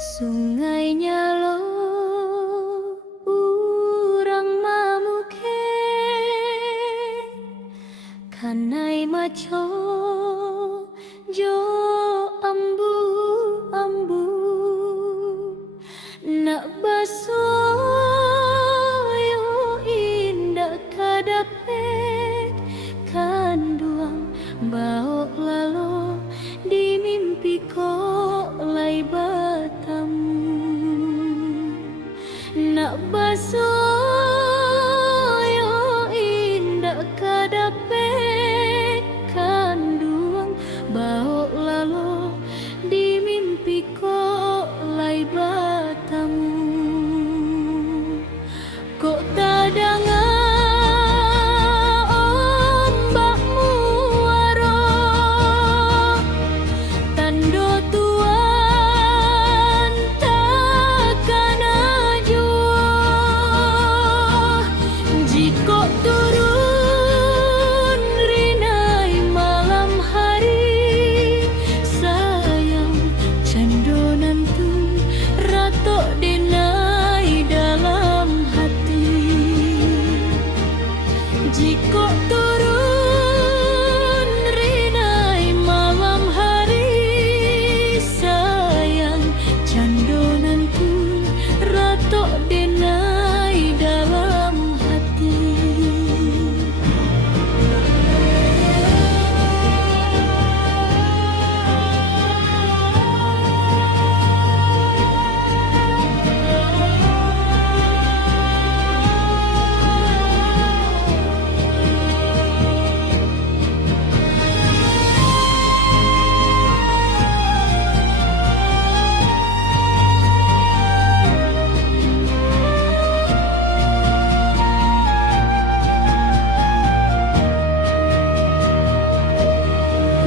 Sungainya lo urang mamuke kanai maco jo ambu ambu nak baso yo indah kadapet kanduang baok lalo di mimpi kok lai batamu nak baso yo indah kadapet kanduang baok lalo di mimpi kok lai batamu kok tadanga ombakmu waro tando tuan takkan ajua jiko turun rinai malam hari sayang candonan tu ratok denai dalam hati jiko turun rinai malam hari sayang candonan tu ratok denai dalam hati.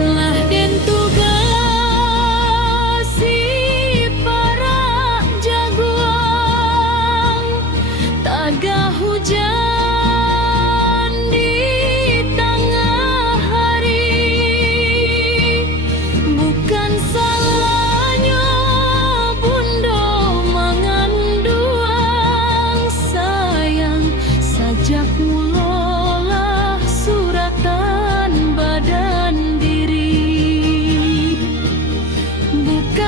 Lah den tugas si para jagoan taga hujan di tengah hari bukan salahnya bundo manganduang sayang sajak mulolah suratan badan diri bukan